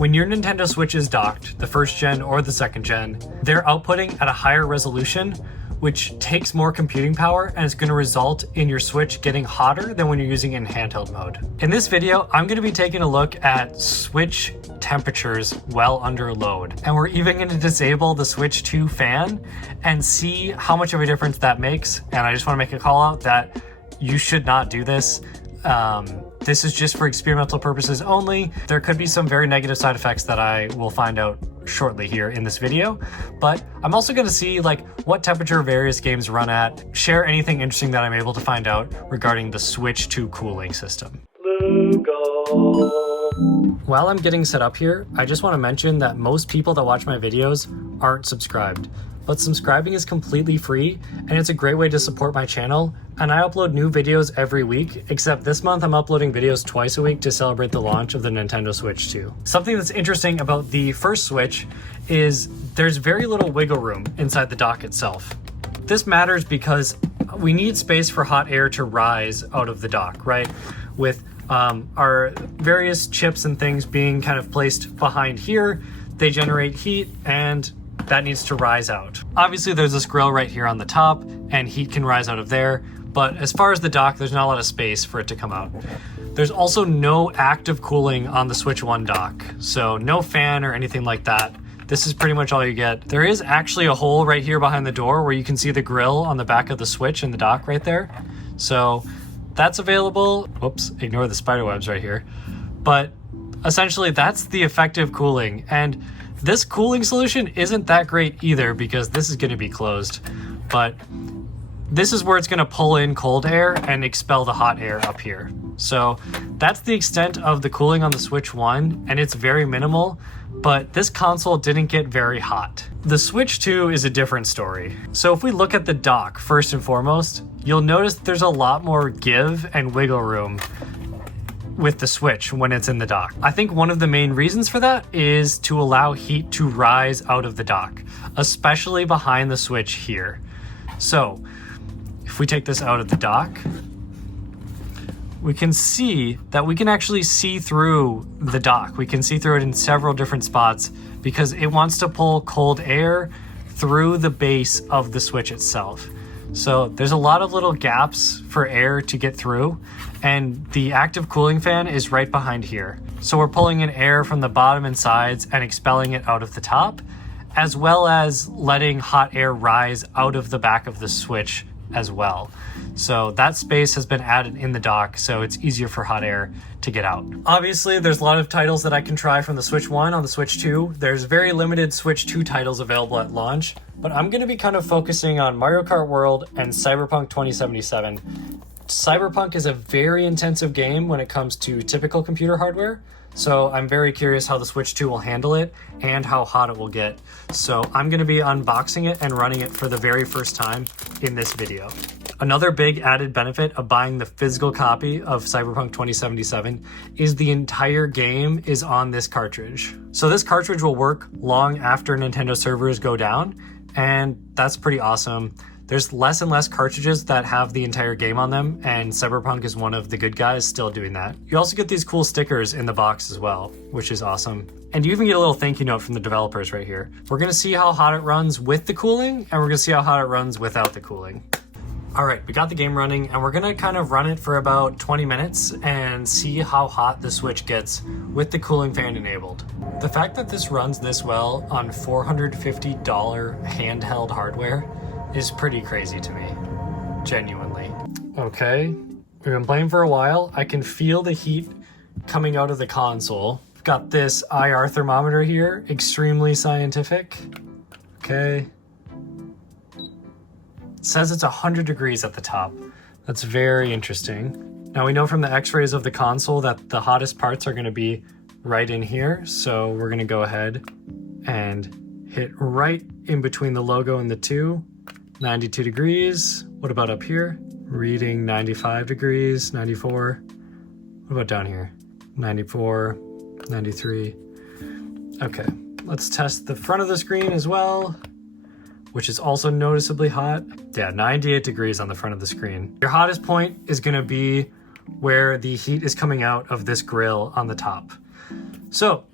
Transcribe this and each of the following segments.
When your Nintendo Switch is docked, the first gen or the second gen, they're outputting at a higher resolution, which takes more computing power and is going to result in your Switch getting hotter than when you're using it in handheld mode. In this video, I'm going to be taking a look at Switch temperatures well under load. And we're even going to disable the Switch 2 fan and see how much of a difference that makes. And I just want to make a call out that you should not do this. This is just for experimental purposes only. There could be some very negative side effects that I will find out shortly here in this video, but I'm also going to see like what temperature various games run at, share anything interesting that I'm able to find out regarding the Switch 2 cooling system. While I'm getting set up here, I just want to mention that most people that watch my videos aren't subscribed. But subscribing is completely free, and it's a great way to support my channel, and I upload new videos every week, except this month I'm uploading videos twice a week to celebrate the launch of the Nintendo Switch 2. Something that's interesting about the first Switch is there's very little wiggle room inside the dock itself. This matters because we need space for hot air to rise out of the dock, right? With our various chips and things being kind of placed behind here, they generate heat and that needs to rise out. Obviously there's this grill right here on the top and heat can rise out of there, but as far as the dock, there's not a lot of space for it to come out. There's also no active cooling on the Switch 1 dock, so no fan or anything like that. This is pretty much all you get. There is actually a hole right here behind the door where you can see the grill on the back of the Switch in the dock right there. So that's available. Whoops, ignore the spider webs right here. But essentially that's the effective cooling, and this cooling solution isn't that great either because this is going to be closed, but this is where it's going to pull in cold air and expel the hot air up here. So that's the extent of the cooling on the Switch 1, and it's very minimal, but this console didn't get very hot. The Switch 2 is a different story. So if we look at the dock first and foremost, you'll notice there's a lot more give and wiggle room with the Switch when it's in the dock. I think one of the main reasons for that is to allow heat to rise out of the dock, especially behind the Switch here. So if we take this out of the dock, we can see that we can actually see through the dock. We can see through it in several different spots because it wants to pull cold air through the base of the Switch itself. So there's a lot of little gaps for air to get through, and the active cooling fan is right behind here. So we're pulling in air from the bottom and sides and expelling it out of the top, as well as letting hot air rise out of the back of the Switch as well. So that space has been added in the dock, so it's easier for hot air to get out. Obviously, there's a lot of titles that I can try from the Switch 1 on the Switch 2. There's very limited Switch 2 titles available at launch, but I'm going to be kind of focusing on Mario Kart World and Cyberpunk 2077. Cyberpunk is a very intensive game when it comes to typical computer hardware, so I'm very curious how the Switch 2 will handle it and how hot it will get. So I'm going to be unboxing it and running it for the very first time in this video. Another big added benefit of buying the physical copy of Cyberpunk 2077 is the entire game is on this cartridge. So this cartridge will work long after Nintendo servers go down, and that's pretty awesome. There's less and less cartridges that have the entire game on them, and Cyberpunk is one of the good guys still doing that. You also get these cool stickers in the box as well, which is awesome. And you even get a little thank you note from the developers right here. We're gonna see how hot it runs with the cooling, and we're gonna see how hot it runs without the cooling. All right, we got the game running, and we're gonna kind of run it for about 20 minutes and see how hot the Switch gets with the cooling fan enabled. The fact that this runs this well on $450 handheld hardware is pretty crazy to me, genuinely. Okay, we've been playing for a while. I can feel the heat coming out of the console. I've got this IR thermometer here, extremely scientific. Okay. It says it's 100 degrees at the top. That's very interesting. Now we know from the x-rays of the console that the hottest parts are gonna be right in here. So we're gonna go ahead and hit right in between the logo and the 2. 92 degrees. What about up here? Reading 95 degrees, 94. What about down here? 94, 93. Okay, let's test the front of the screen as well, which is also noticeably hot. Yeah, 98 degrees on the front of the screen. Your hottest point is gonna be where the heat is coming out of this grill on the top. So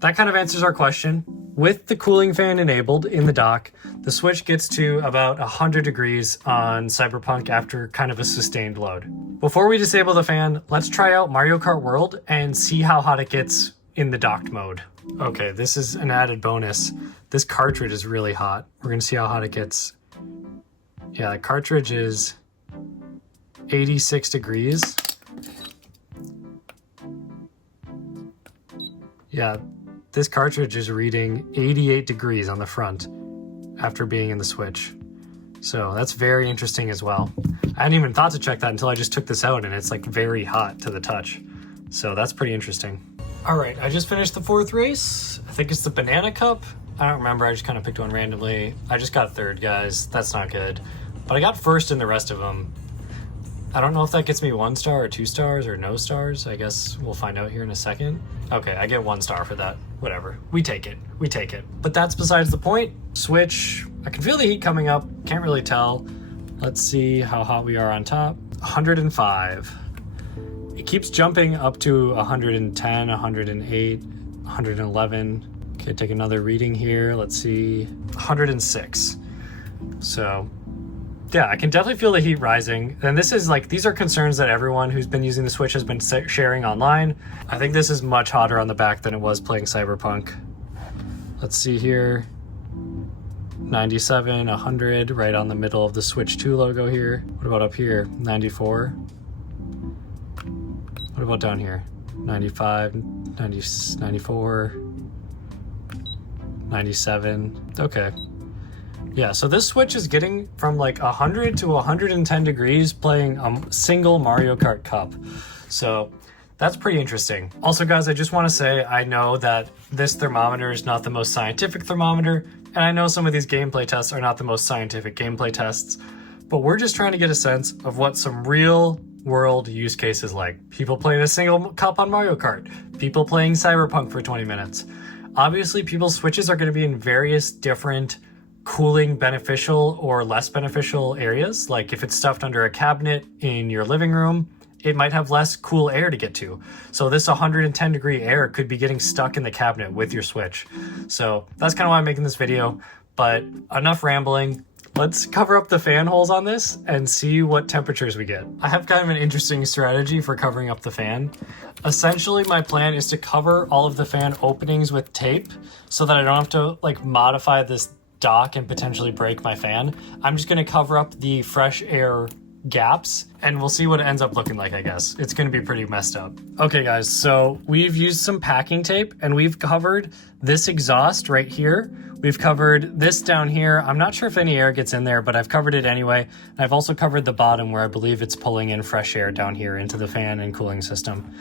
that kind of answers our question. With the cooling fan enabled in the dock, the switch gets to about 100 degrees on Cyberpunk after kind of a sustained load. Before we disable the fan, let's try out Mario Kart World and see how hot it gets in the docked mode. Okay, this is an added bonus. This cartridge is really hot. We're gonna see how hot it gets. Yeah, the cartridge is 86 degrees. Yeah, this cartridge is reading 88 degrees on the front after being in the Switch. So that's very interesting as well. I hadn't even thought to check that until I just took this out, and it's like very hot to the touch. So that's pretty interesting. All right, I just finished the 4th race. I think it's the Banana Cup. I don't remember, I just kind of picked one randomly. I just got 3rd, guys. That's not good. But I got 1st in the rest of them. I don't know if that gets me 1 star or 2 stars or no stars. I guess we'll find out here in a second. Okay, I get 1 star for that. Whatever, we take it, we take it. But that's besides the point. Switch, I can feel the heat coming up, can't really tell. Let's see how hot we are on top. 105. It keeps jumping up to 110, 108, 111. Okay, take another reading here. Let's see, 106. So yeah, I can definitely feel the heat rising. And this is like, these are concerns that everyone who's been using the Switch has been sharing online. I think this is much hotter on the back than it was playing Cyberpunk. Let's see here. 97, 100, right on the middle of the Switch 2 logo here. What about up here? 94. What about down here? 95, 90, 94, 97. Okay. Yeah, so this Switch is getting from like 100 to 110 degrees playing a single Mario Kart Cup. So that's pretty interesting. Also, guys, I just want to say, I know that this thermometer is not the most scientific thermometer, and I know some of these gameplay tests are not the most scientific gameplay tests, but we're just trying to get a sense of what some real world use cases like. People playing a single cup on Mario Kart, people playing Cyberpunk for 20 minutes. Obviously, people's Switches are going to be in various different cooling beneficial or less beneficial areas. Like if it's stuffed under a cabinet in your living room, it might have less cool air to get to. So this 110 degree air could be getting stuck in the cabinet with your Switch. So that's kind of why I'm making this video, but enough rambling. Let's cover up the fan holes on this and see what temperatures we get. I have kind of an interesting strategy for covering up the fan. Essentially, my plan is to cover all of the fan openings with tape so that I don't have to like modify this dock and potentially break my fan. I'm just gonna cover up the fresh air gaps and we'll see what it ends up looking like, I guess. It's gonna be pretty messed up. Okay guys, so we've used some packing tape and we've covered this exhaust right here. We've covered this down here. I'm not sure if any air gets in there, but I've covered it anyway. And I've also covered the bottom where I believe it's pulling in fresh air down here into the fan and cooling system.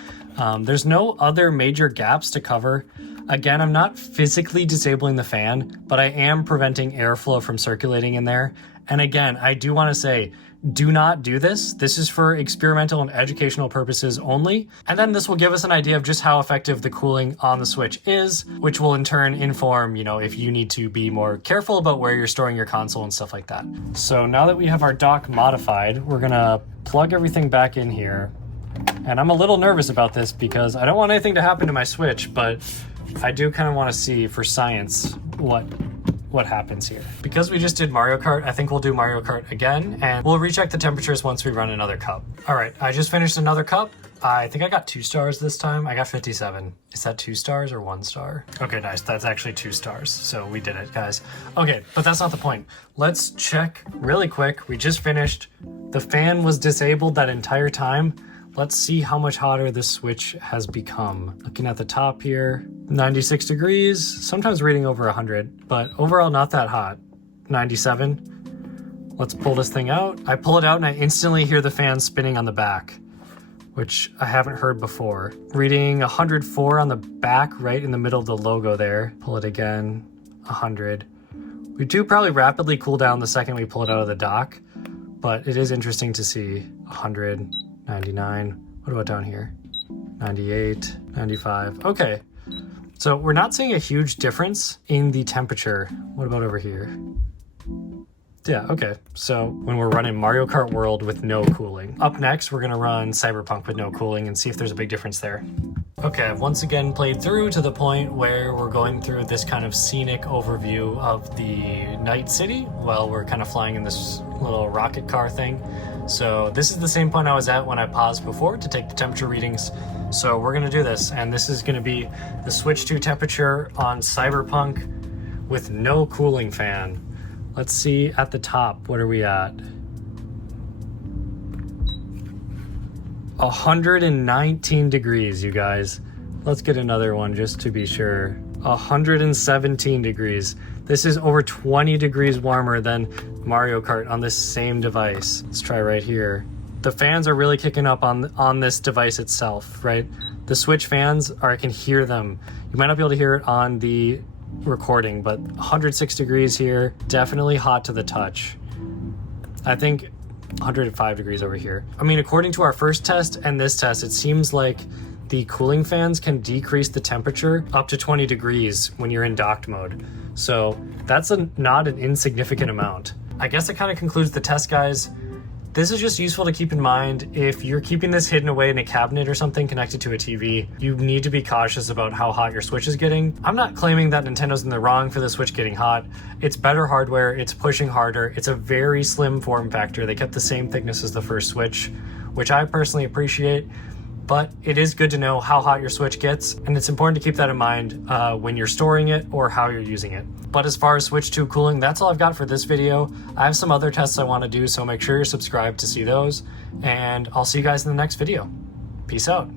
There's no other major gaps to cover. Again, I'm not physically disabling the fan, but I am preventing airflow from circulating in there. And again, I do want to say, do not do this. This is for experimental and educational purposes only. And then this will give us an idea of just how effective the cooling on the Switch is, which will in turn inform, you know, if you need to be more careful about where you're storing your console and stuff like that. So now that we have our dock modified, we're gonna plug everything back in here. And I'm a little nervous about this because I don't want anything to happen to my Switch, but I do kind of want to see for science what happens here. Because we just did Mario Kart, I think we'll do Mario Kart again, and we'll recheck the temperatures once we run another cup. All right, I just finished another cup. I think I got 2 stars this time. I got 57. Is that 2 stars or 1 star? Okay, nice. That's actually 2 stars. So we did it, guys. Okay, but that's not the point. Let's check really quick. We just finished. The fan was disabled that entire time. Let's see how much hotter this Switch has become. Looking at the top here, 96 degrees, sometimes reading over 100, but overall not that hot. 97. Let's pull this thing out. I pull it out and I instantly hear the fan spinning on the back, which I haven't heard before. Reading 104 on the back, right in the middle of the logo there. Pull it again, 100. We do probably rapidly cool down the second we pull it out of the dock, but it is interesting to see. 100. 99. What about down here? 98, 95. Okay. So we're not seeing a huge difference in the temperature. What about over here? Yeah, okay. So when we're running Mario Kart World with no cooling. Up next, we're gonna run Cyberpunk with no cooling and see if there's a big difference there. Okay, I've once again played through to the point where we're going through this kind of scenic overview of the night city while we're kind of flying in this little rocket car thing. So this is the same point I was at when I paused before to take the temperature readings. So we're gonna do this, and this is gonna be the switch to temperature on Cyberpunk with no cooling fan. Let's see at the top, what are we at? 119 degrees, you guys. Let's get another one just to be sure. 117 degrees. This is over 20 degrees warmer than Mario Kart on this same device. Let's try right here. The fans are really kicking up on this device itself, right? The Switch fans I can hear them. You might not be able to hear it on the recording, but 106 degrees here, definitely hot to the touch. I think 105 degrees over here. I mean, according to our first test and this test, it seems like the cooling fans can decrease the temperature up to 20 degrees when you're in docked mode. So that's not an insignificant amount. I guess that kind of concludes the test, guys. This is just useful to keep in mind. If you're keeping this hidden away in a cabinet or something connected to a TV, you need to be cautious about how hot your Switch is getting. I'm not claiming that Nintendo's in the wrong for the Switch getting hot. It's better hardware, it's pushing harder, it's a very slim form factor. They kept the same thickness as the first Switch, which I personally appreciate. But it is good to know how hot your Switch gets, and it's important to keep that in mind when you're storing it or how you're using it. But as far as Switch 2 cooling, that's all I've got for this video. I have some other tests I want to do, so make sure you're subscribed to see those, and I'll see you guys in the next video. Peace out.